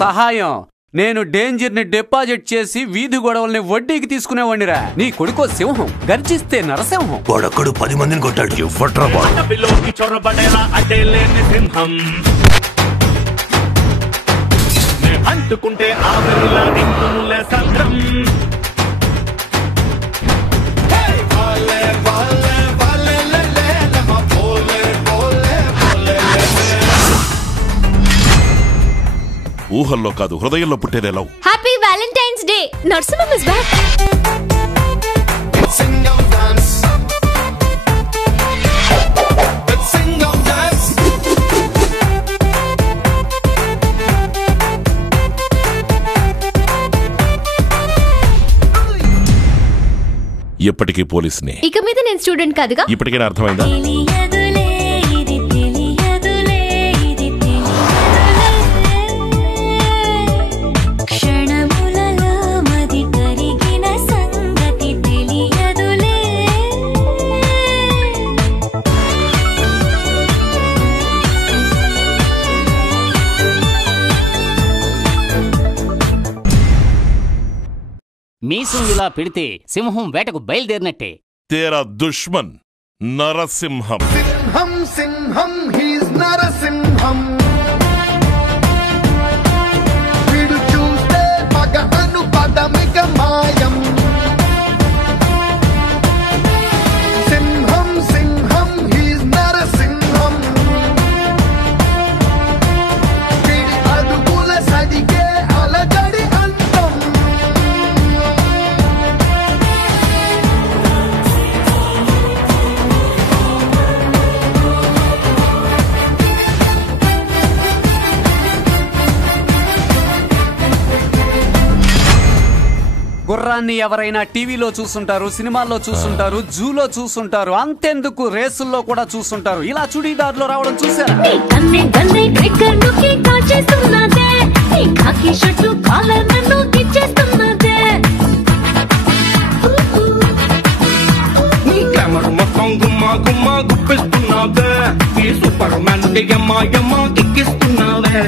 సహాయం నేను డేంజర్ ని డిపాజిట్ చేసి వీధి గొడవల్ని వడ్డీకి తీసుకునేవాడిరా. నీ కొడుకో సింహం, గర్జిస్తే నరసింహం. వాడొక్కడు 10 మందిని కొట్టాడు. అంటుకుంటే ఆవిరిలా నింపులే సంద్రం. ఊహల్లో కాదు, హృదయంలో పుట్టేదే love. Happy valentine's day. Narasimham is back. ఎప్పటికీ పోలీసుని. ఇక మీద నేను స్టూడెంట్ కాదుగా. ఇప్పటికైనా అర్థమైందా? మీసం ఇలా పెడితే సింహం వేటకు బయలుదేరినట్టే. తేరా దుష్మన్ నరసింహం. సింహం సింహం హీస్ నరసింహం. వీడు చూస్తే పగ అను పదమిక మాయం. సింహం సింహం హీస్ నరసింహం. వీడి అడుగుల సడిగే అలజడి అంతం. గుర్రాన్ని ఎవరైనా టీవీలో చూస్తుంటారు, సినిమాల్లో చూస్తుంటారు, జూలో చూస్తుంటారు, అంతెందుకు రేసుల్లో కూడా చూస్తుంటారు. ఇలా చుడీదార్లో రావడం చూసారా? గుప్పిస్తున్నావే, సూపర్ మ్యాన్ యమ్మ యమ్మ కిక్కిస్తున్నావే.